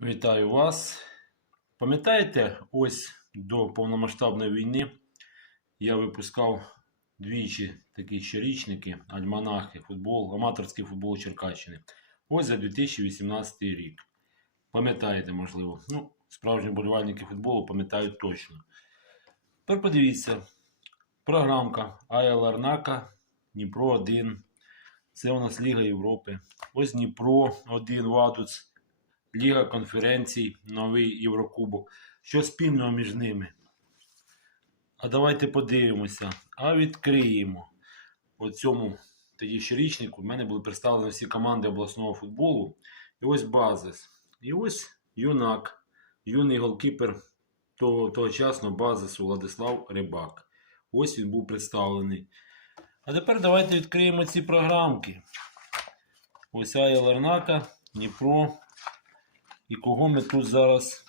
Вітаю вас. Пам'ятаєте, ось до повномасштабної війни я випускав двічі такі щорічники, альманахи, футбол, аматорський футбол Черкащини. Ось за 2018 рік. Пам'ятаєте, можливо. Ну, справжні болівальники футболу пам'ятають точно. Тепер подивіться. Програмка Арнака, Дніпро 1. Це у нас Ліга Європи. Ось Дніпро 1 Вадуц. Ліга конференцій, новий Єврокубок. Що спільного між ними? А давайте подивимося. А відкриємо. У цьому тоді щорічнику в мене були представлені всі команди обласного футболу. І ось базис. І ось юнак, юний голкіпер того, тогочасно базису Владислав Рибак. Ось він був представлений. А тепер давайте відкриємо ці програмки. Ось Ая Ларнака, Дніпро. І кого ми тут зараз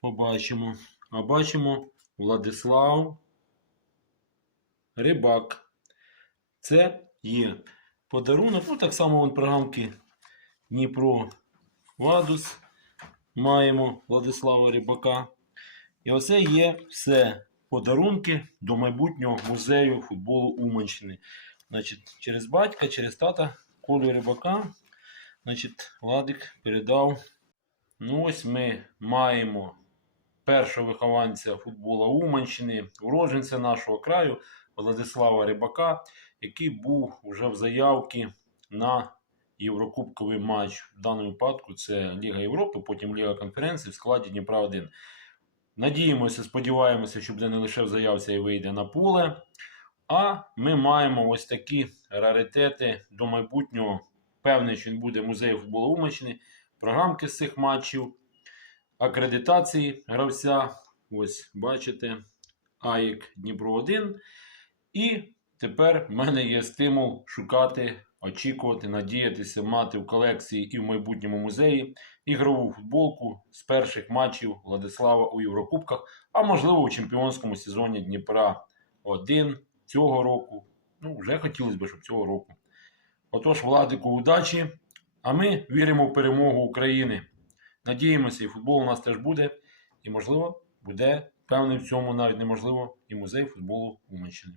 побачимо? А бачимо Владислав Рибак. Це є подарунок. Ну, так само вон програмки Дніпро Вадус. Маємо Владислава Рибака. І оце є все подарунки до майбутнього музею футболу Уманщини. Значить, через батька, через тата Колю Рибака. Значить, Владик передав. Ну, ось ми маємо першого вихованця футбола Уманщини, уродженця нашого краю Владислава Рибака, який був вже в заявці на Єврокубковий матч. В даному випадку це Ліга Європи, потім Ліга конференції в складі Дніпра 1. Надіємося, сподіваємося, що буде не лише в заявці і вийде на поле. А ми маємо ось такі раритети до майбутнього. Певний, що він буде музею футболу Уманщини, програмки з цих матчів, акредитації гравця. Ось бачите, АїК Дніпро 1. І тепер в мене є стимул шукати, очікувати, надіятися, мати в колекції і в майбутньому музеї ігрову футболку з перших матчів Владислава у Єврокубках, а можливо у чемпіонському сезоні Дніпра 1 цього року. Ну, вже хотілося б, щоб цього року. Отож, Владику, удачі! А ми віримо в перемогу України. Надіємося, і футбол у нас теж буде. І, можливо, буде певний в цьому навіть неможливо і музей футболу Уманщини.